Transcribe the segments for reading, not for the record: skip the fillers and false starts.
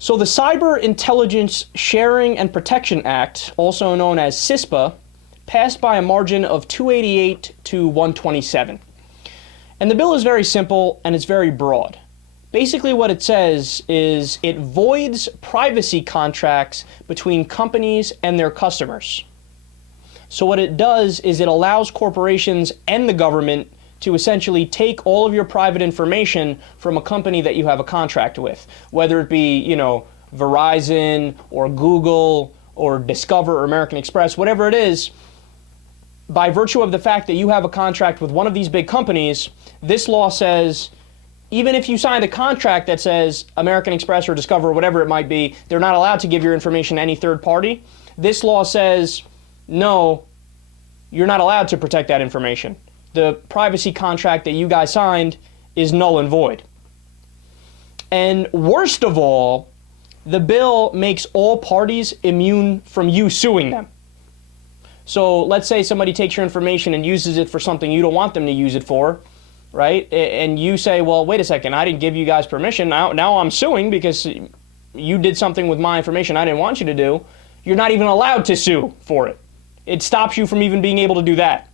So the Cyber Intelligence Sharing and Protection Act, also known as CISPA, passed by a margin of 288 to 127. And the bill is very simple and it's very broad. Basically what it says is it voids privacy contracts between companies and their customers. So what it does is it allows corporations and the government to essentially take all of your private information from a company that you have a contract with, whether it be, Verizon or Google or Discover or American Express, whatever it is. By virtue of the fact that you have a contract with one of these big companies, this law says, even if you signed a contract that says American Express or Discover or whatever it might be, they're not allowed to give your information to any third party. This law says, no, you're not allowed to protect that information. The privacy contract that you guys signed is null and void. And worst of all, the bill makes all parties immune from you suing them. So let's say somebody takes your information and uses it for something you don't want them to use it for, right? And you say, well, wait a second, I didn't give you guys permission. Now I'm suing because you did something with my information I didn't want you to do. You're not even allowed to sue for it. It stops you from even being able to do that.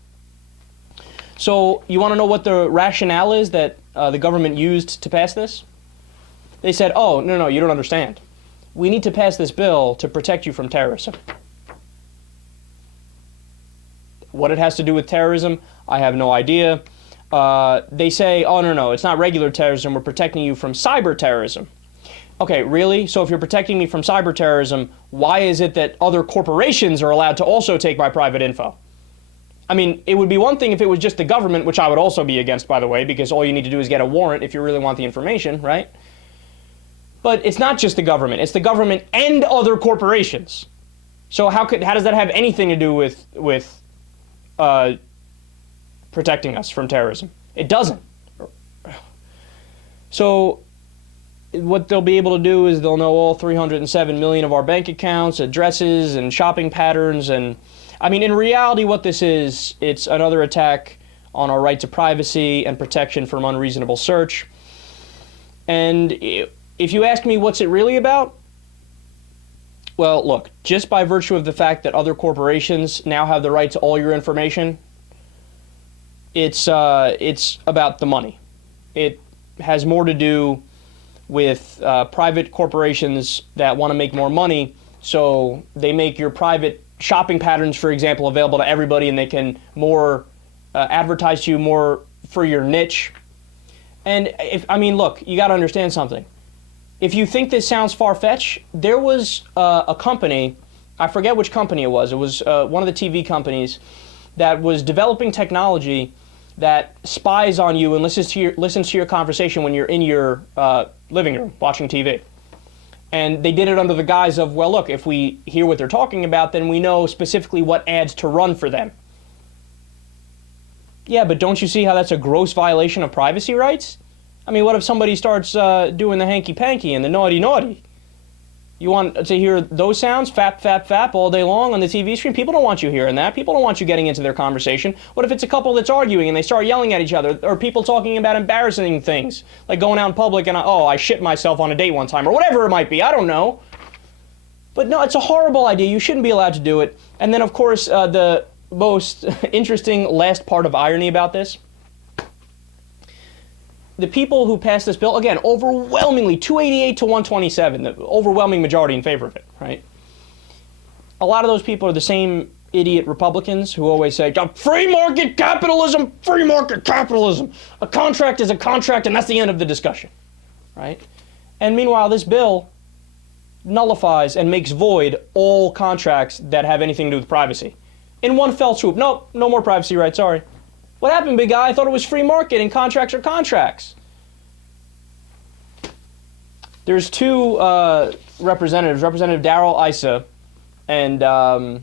So you want to know what the rationale is that the government used to pass this? They said, oh, no, you don't understand. We need to pass this bill to protect you from terrorism. What it has to do with terrorism, I have no idea. They say, oh, no, it's not regular terrorism. We're protecting you from cyber terrorism. Okay, really? So if you're protecting me from cyber terrorism, why is it that other corporations are allowed to also take my private info? I mean, it would be one thing if it was just the government, which I would also be against, by the way, because all you need to do is get a warrant if you really want the information, right? But it's not just the government. It's the government and other corporations. So how does that have anything to do with protecting us from terrorism? It doesn't. So what they'll be able to do is they'll know all 307 million of our bank accounts, addresses, and shopping patterns. And I mean, in reality, what this is, it's another attack on our right to privacy and protection from unreasonable search. And if you ask me what's it really about, well, look, just by virtue of the fact that other corporations now have the right to all your information, it's about the money. It has more to do with private corporations that want to make more money, so they make your private shopping patterns, for example, available to everybody, and they can more advertise to you more for your niche. And look, you got to understand something. If you think this sounds far-fetched, there was a company, I forget which company it was one of the TV companies that was developing technology that spies on you and listens to your conversation when you're in your living room watching TV. And they did it under the guise of, well, look, if we hear what they're talking about, then we know specifically what ads to run for them. Yeah, but don't you see how that's a gross violation of privacy rights? I mean, what if somebody starts doing the hanky-panky and the naughty-naughty? You want to hear those sounds, fap, fap, fap, all day long on the TV screen? People don't want you hearing that. People don't want you getting into their conversation. What if it's a couple that's arguing and they start yelling at each other? Or people talking about embarrassing things, like going out in public and, I shit myself on a date one time, or whatever it might be. I don't know. But no, it's a horrible idea. You shouldn't be allowed to do it. And then, of course, the most interesting last part of irony about this, the people who passed this bill, again, overwhelmingly, 288 to 127, the overwhelming majority in favor of it, right? A lot of those people are the same idiot Republicans who always say, free market capitalism, free market capitalism. A contract is a contract, and that's the end of the discussion, right? And meanwhile, this bill nullifies and makes void all contracts that have anything to do with privacy. In one fell swoop. Nope, no more privacy rights, sorry. What happened, big guy? I thought it was free market and contracts are contracts. There's two representatives, Representative Darrell Issa and I'm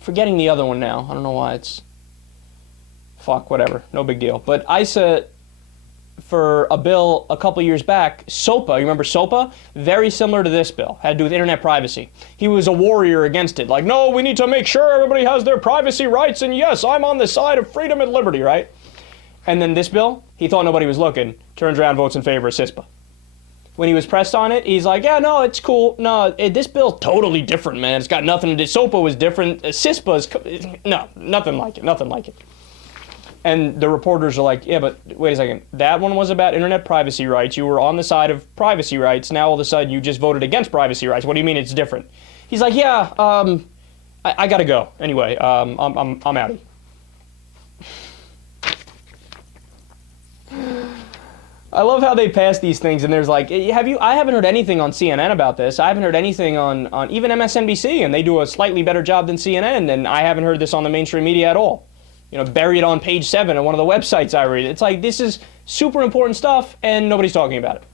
forgetting the other one now. I don't know why it's... whatever, no big deal. But Issa, for a bill a couple years back, SOPA, you remember SOPA? Very similar to this bill, had to do with internet privacy. He was a warrior against it, like, no, we need to make sure everybody has their privacy rights, and yes, I'm on the side of freedom and liberty, right? And then this bill, he thought nobody was looking, turns around, votes in favor of CISPA. when he was pressed on it, he's like, yeah, no, it's cool. No, this bill's totally different, man. It's got nothing to do. SOPA was different. CISPA is, no, nothing like it, nothing like it. And the reporters are like, yeah, but wait a second. That one was about internet privacy rights. You were on the side of privacy rights. Now all of a sudden you just voted against privacy rights. What do you mean it's different? He's like, yeah, I gotta go. Anyway, I'm outie. I love how they pass these things, and there's like, I haven't heard anything on CNN about this. I haven't heard anything on even MSNBC, and they do a slightly better job than CNN, and I haven't heard this on the mainstream media at all. You know, buried on page 7 of one of the websites I read. It's like, this is super important stuff, and nobody's talking about it.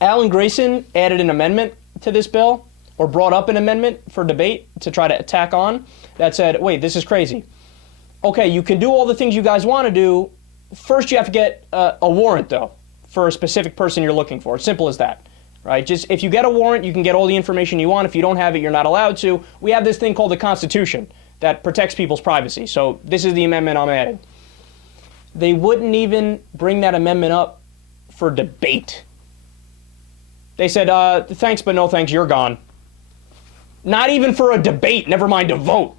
Alan Grayson added an amendment to this bill, or brought up an amendment for debate to try to tack on, that said, wait, this is crazy. Okay, you can do all the things you guys want to do. First, you have to get a warrant, though, for a specific person you're looking for. Simple as that, right? Just if you get a warrant, you can get all the information you want. If you don't have it, you're not allowed to. We have this thing called the Constitution that protects people's privacy. So this is the amendment I'm adding. They wouldn't even bring that amendment up for debate. They said, thanks, but no thanks, you're gone. Not even for a debate, never mind a vote.